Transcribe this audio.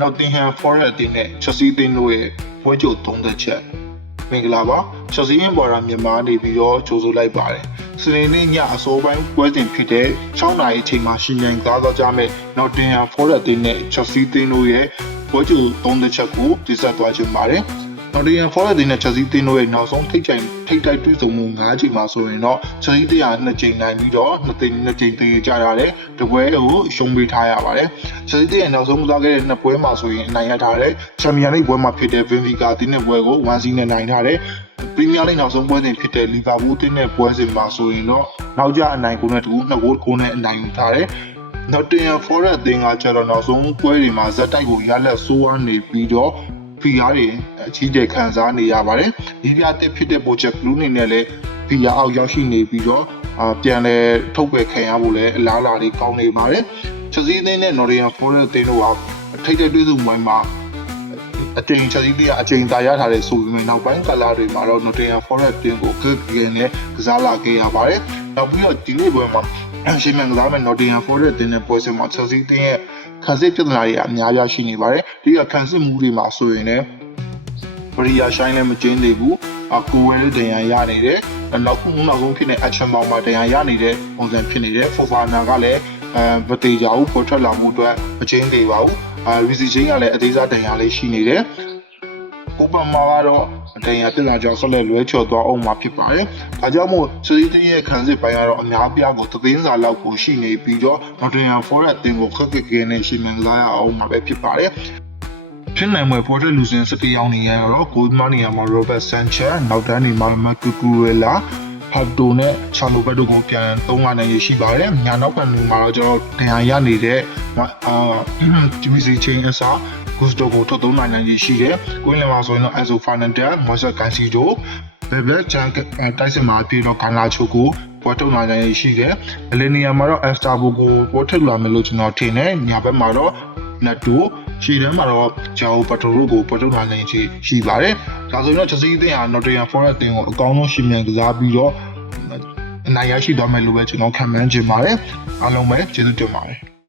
နောက်တင်ဟန် forward အတင်းနဲ့ chassis အတင်းတို့ရဲ့ပွဲကြိုသုံးသက်ချက်မင်္ဂလာပါ chassis ရင်ပေါ်တာမြန်မာနေပြီးတော့ကြိုဆိုလိုက်ပါတယ်စနေနေ့ညအစောပိုင်းပွဲစဉ်ဖြစ်တဲ့6နာရီအချိန်မှာရှင်မြန်ကားသွားကြမယ်နောက်တင်ဟန် forward အတင်းနဲ့ chassis အတင်းတို့ရဲ့ပွဲကြိုသုံးသက်ချက်ကိုတင်ဆက်သွားခြင်းပါတယ် နော်ဒီယန်ဖော်ရက်တင်နဲ့ချက်စီတင်းတို့ရဲ့နောက်ဆုံးထိတ်ချိုင်ထိတ်တိုက်တွေ့ဆုံမှု၅ချိန်မှာဆိုရင်တော့ချက်စီတရား2ချိန်နိုင်ပြီးတော့2သိန်း2ချိန်သေးကြရတယ်တပွဲကိုရှုံးပေးထားရပါတယ်ချက်စီတရားနောက်ဆုံးကစားခဲ့တဲ့နှစ်ပွဲမှာဆိုရင်အနိုင်ရထားတဲ့ချန်ပီယံလိပွဲမှာဖြစ်တဲ့ဗင်ဗီကာတင်းတဲ့ပွဲကို1စီနဲ့နိုင်ထားတဲ့ပရီးမီးယားလိနောက်ဆုံးပွဲစဉ်ဖြစ်တဲ့လီဗာပူးတင်းတဲ့ပွဲစဉ်မှာဆိုရင်တော့နောက်ကျအနိုင်ကိုနဲ့တူ2ဂိုးကိုနဲ့အနိုင်ယူထားတယ်နော်တင်ယန်ဖော်ရက်တင်ကကျတော့နောက်ဆုံးပွဲတွေမှာဇက်တိုက်ကိုရလက်ဆိုးဝါးနေပြီးတော့ PR တွေအကြီးကျယ်ခံစားနေရပါတယ်။ဒီပြတက်ဖြစ်တဲ့ project blue အနေနဲ့လည်း PR အောက်ရောက်ရှိနေပြီးတော့အာပြန်လဲထုတ်ပယ်ခံရဖို့လည်းအလားအလာတွေကောင်းနေပါတယ်။ချက်စည်းသိန်းနဲ့ Northern Forest တင်းတို့ကထိတ်တဲ့တွေ့ဆုံပွဲမှာအချိန်ချက်စည်းတွေကအချိန်သာရထားတဲ့ဆိုပေမဲ့နောက်ပိုင်းကာလတွေမှာတော့ Northern Forest တင်းကိုကကင်းနဲ့ကစားလာခဲ့ရပါတယ်။နောက်ပြီးတော့ဒီနေ့ပွဲမှာရှင်းမှန်ကစားမဲ့ Nottingham Forest တင်းတဲ့ပွဲစဉ်မှာ Chelsea တင်းရဲ့ ခံစစ်ပြဿနာတွေအများကြီးရှိနေပါတယ်ဒီကခံစစ်မှုတွေမှာဆိုရင်လည်းပရိယာရှိုင်းလည်းမကျင်းသေးဘူးအကူဝဲလေးတင်ရရနေတယ်နောက်ခုနောက်ဆုံးဖြစ်နေ action ပေါင်းမှာတင်ရရနေတဲ့ပုံစံဖြစ်နေတယ် Fofana ကလည်းအဲမတေကြဘူးပေါ်ထွက်လာမှုအတွက်မကျင်းသေးပါဘူးအဲ Rizzi Chain ကလည်းအသေးစားတင်ရလေးရှိနေတယ် ဥပမာကတော့တင်ရတက်လာကြောင်းဆက်လက်လွဲချော်သွားအောင်မှာဖြစ်ပါတယ်။ဒါကြောင့်မို့စရီးတင်းရဲ့ခံစစ်ပိုင်းကတော့အများပြားကိုသသိန်းစာလောက်ကိုရှိနေပြီးတော့ Nottingham Forest တင်ကိုခက်ခက်ခဲနဲ့ရှင်းမှန်လာရအောင်မှာပဲဖြစ်ပါတယ်။ဖြစ်နိုင်မဲ့ Porter Lucien စတီရောက်နေရတော့ Gold Money မှာ Robert Sanchez နောက်တန်းနေမှာ Marco Cucurella ဖတ်တိုနဲ့ချာလိုဘတ်တို့ကိုပြန်သုံးရနိုင်ရရှိပါတယ်။ညာနောက်ကနေမှာတော့ကျွန်တော်တရားရနေတဲ့အာဂျီမီစီချင်းအစားဂုစတိုကိုထုတ်သုံးနိုင်နိုင်ရရှိတယ်။ကိုင်းလင်မှာဆိုရင်တော့ Enzo Fernandez, Moises Caicedo, Bebe Chan တိုက်စစ်မှာပြီးတော့ဂန်လာချိုကိုပေါ်ထုတ်လာနိုင်ရရှိတယ်။အလီနီယာမှာတော့ Estabo ကိုပေါ်ထုတ်လာမယ်လို့ကျွန်တော်ထင်တယ်။ညာဘက်မှာတော့ Nato ရှီတန်းမှာတော့ဂျာအိုပတိုရိုကိုပေါ်ထုတ်လာနိုင်ရှိရှိပါတယ်။ဒါဆိုရင်တော့ချက်စီးအသင်းဟာ Nottingham Forest အသင်းကိုအကောင်းဆုံးရှင်မြန်ကစားပြီးတော့အနိုင်ရရှိသွားမယ်လို့ပဲကျွန်တော်ခံမှန်းချင်ပါတယ်။အားလုံးပဲကျေးဇူးတင်ပါတယ်။